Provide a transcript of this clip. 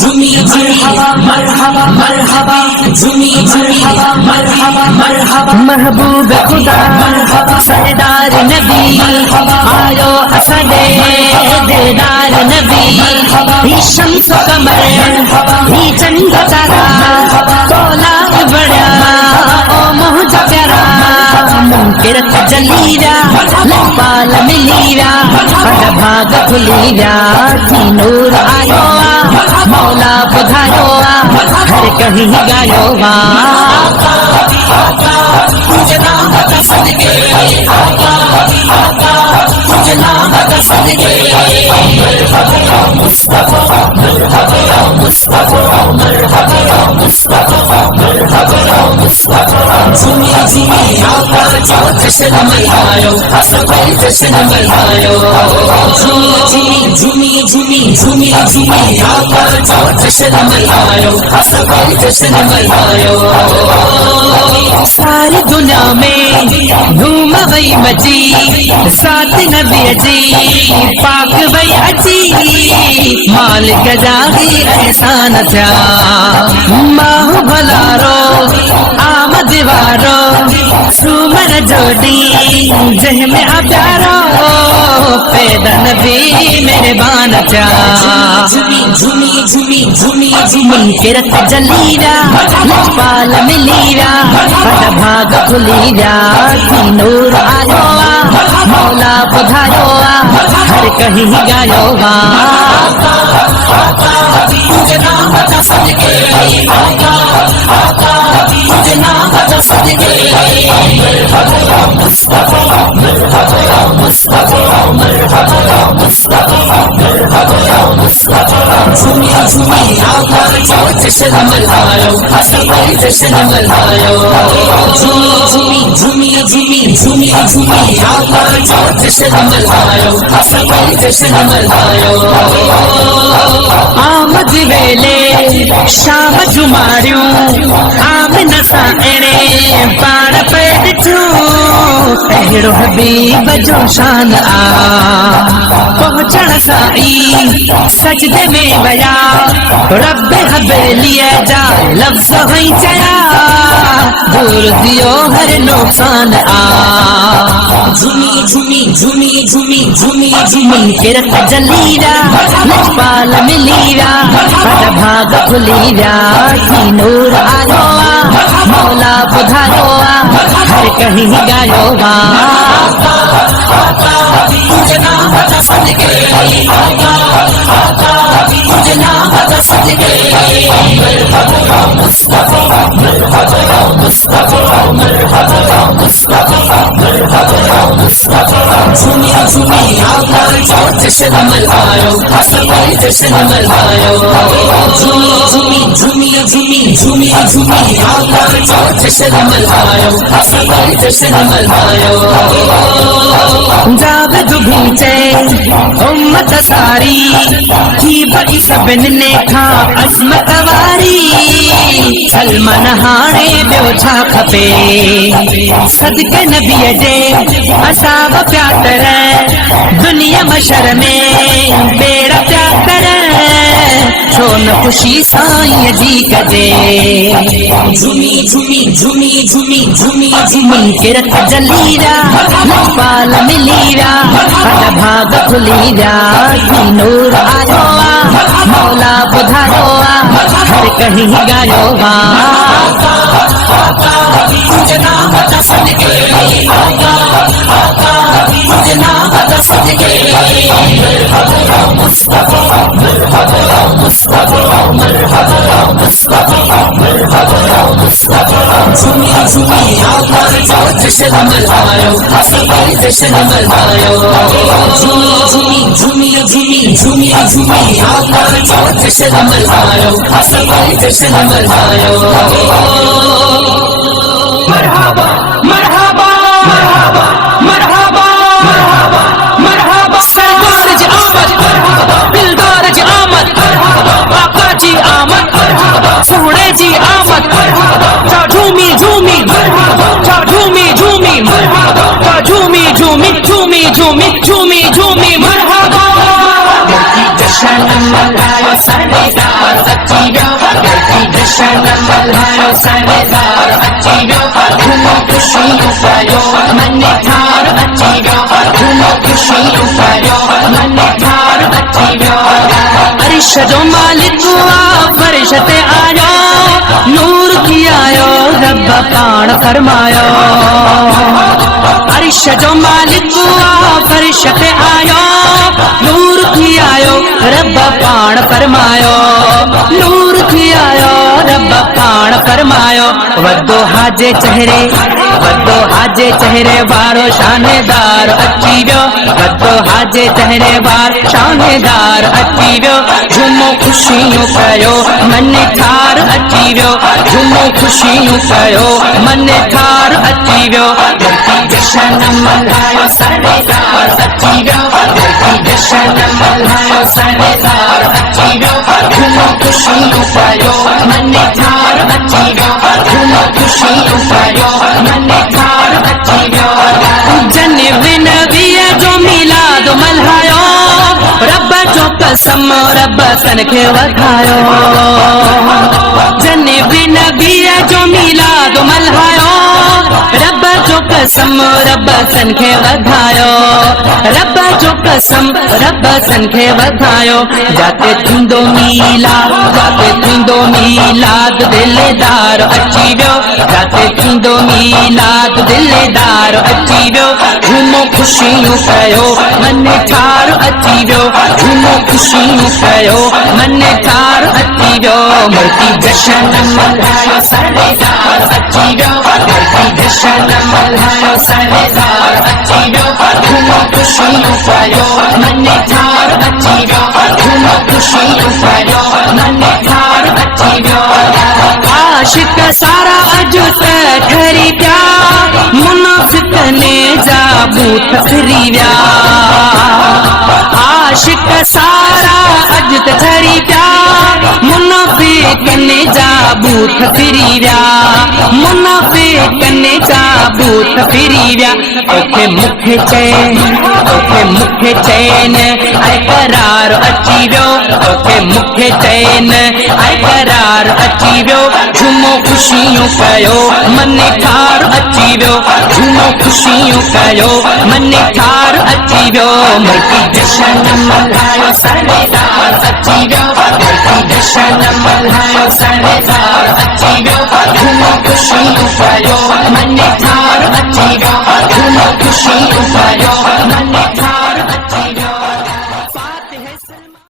झूमिए मरहबा मरहबा मरहबा झूमिए मरहबा मरहबा मरहबा महबूब खुदा सरदार नबी आयो असदे दिलदार नबी ही शम्स कमर ही चंद तारा तोला बड़ा ओ मोहज प्यारा मुनकिर जलीरा लखपाल मिलीरा पद भाग खुलीरा थी नूर आयो मौला बुधायो हर कहीं गायो तुझे नाम का सदके तुझे नाम का सदके मरहबा मुस्तफा मरहबा मुस्तफा मरहबा मुस्तफा मरहबा मुस्तफा झूमिए झूमिए आका जो जश्न मनायो सफल जश्न मनायो झूमिए झूमिए झूमिए झूमिए झूमिए आका जो जश्न मनायो सफल जश्न मनायो सारी दुनिया में धूम वही मची साथ नबी जी पाक वही अची मालिक जागी एहसान था माह भलारो आमद वारो सुमन जोड़ी जह में प्यारो पैदा नबी मेहरबान था झूमी झूमी झूमी झूमी झूमी किरत जलीरा लखपाल मिलीरा पद भाग खुलीरा थी नूर आयो मौला बुधायो हर कहीं गायो तुझे नाम का सदके तुझे नाम का सदके मरहबा मुस्तफा मरहबा मुस्तफा मरहबा मुस्तफा मरहबा मुस्तफा झूमिए झूमिए आका जो जश्न मनायो सफल जश्न मनायो झूमिए झूमिए झूमिए झूमिए झूमिए आका जो जश्न मनायो सफल जश्न मनायो आमद वेले शाम जुमारियूं आम नसा एड़े पाण पे ॾिठूं अहिड़ो हबीब जो शान आ पहुचण सां ई सजदे में वया रब हवेलीअ जा लफ्ज़ हई चया दूर दियो हर नुक़सान आ झूमी झूमी झूमी झूमी झूमी झूमी किरत जलीरा लखपाल मिलीरा पद भाग खुलीरा थी नूर आयो मौला बुधायो हर कहीं गायो तुझे नाम का सदके तुझे नाम का सदके मरहबा मुस्तफा मरहबा मुस्तफा मरहबा मुस्तफा मरहबा मुस्तफा झूमिए झूमिए आका जो जश्न मनायो सफल जश्न मनायो झूमिए झूमिए झूमिए झूमिए झूमिए आका जो जश्न मनायो सफल जश्न मनायो जावेद भीचे उम्मत सारी थी बड़ी सभिन ने खा अज़मत वारी सलमान हाणे ॿियो छा खपे सदके नबीअ जे असां बि पिया कर दुनिया मशर में बेड़ा पिया कर छो न ख़ुशी साईं जी कजे झूमी झूमी झूमी झूमी झूमी झूमी किरत जलीरा लखपाल मिलीरा पद भाग खुलीरा थी नूर आयो मौला बुधायो हर कहीं गायो तुझे नाम का सदके तुझे नाम का सदके मरहबा मुस्तफा मरहबा मुस्तफा मरहबा मुस्तफा मरहबा मुस्तफा झूमिए झूमिए आका जो जश्न मनायो सफल जश्न मनायो झूमिए झूमिए झूमिए झूमिए झूमिए आका जो जश्न मनायो सफल जश्न मनायो मरहबा मरहबा मरहबा मरहबा मरहबा मरहबा सरदार जी आमद दिलदार जी आमद आका जी आमद सोहणे जी आमद चा झूमी झूमी चा झूमी झूमी चा झूमी झूमी झूमी झूमी झूमी झूमी मरहबा सरदार अची वियो झूमो ख़ुशियूं कयो मन ठार अची वियो झूमो ख़ुशियूं कयो मन ठार अची वियो अर्श जो मालिक फर्श ते आयो नूर थी आयो रब पाण फरमायो अर्श जो मालिक फर्श ते आयो नूर थी आयो रब पाण फरमायो नूर थी आयो रब पाण फरमायो वदो हाजे चेहरे वारो शानदार अची वियो वदो हाजे चेहरे वारो शानदार अची वियो झूमो ख़ुशियूं कयो मन ठार अची वियो झूमो ख़ुशियूं कयो मन ठार अची वियो जशन मल्हायो सरदार अची वियो जशन मल्हायो सरदार अची वियो झूमो ख़ुशियूं कयो मन ठार अची वियो झूमो ख़ुशियूं कयो मन ठार अची वियो जनम नबीअ जो मिलाद मल्हायो रब जो कसम रब सन खे वधायो जनम नबीअ जो मिलाद मल्हायो रब जो कसम रब सन खे वधायो रब जो कसम रब सन खे वधायो जाते थींदो मीलाद दिलदार अची वियो जाते थींदो मीलाद दिलदार अची वियो झूमो ख़ुशियूं कयो मन ठार अची वियो झूमो ख़ुशियूं कयो मन ठार अची वियो मूर्ति जशन मल्हायो सरदार अची वियो मूर्ति जशन मल्हायो सरदार अची वियो झूमो ख़ुशियूं कयो मन ठार अची वियो झूमो ख़ुशियूं कयो मन ठार अची वियो आशिक सारा अॼु त ठरी पिया मुनाफ़िक़ने जा बूथ फिरी विया आशिक सारा अॼु त ठरी पिया मुनाफ़िक़ने जा बूथ फिरी विया मुनाफ़िक़ने जा बूथ फिरी विया ओके मूंखे चैन ऐं करार अची वियो ओके मूंखे चैन ऐं करार अची वियो झूमो ख़ुशियूं कयो मन ठार अची वियो झूमो ख़ुशियूं कयो मन ठार अची वियो मूर्ति जशन मल्हायो सरदार अची वियो मूर्ति जशन मल्हायो सरदार अची वियो झूमो ख़ुशियूं कयो मन ठार अची वियो झूमो ख़ुशियूं कयो मन ठार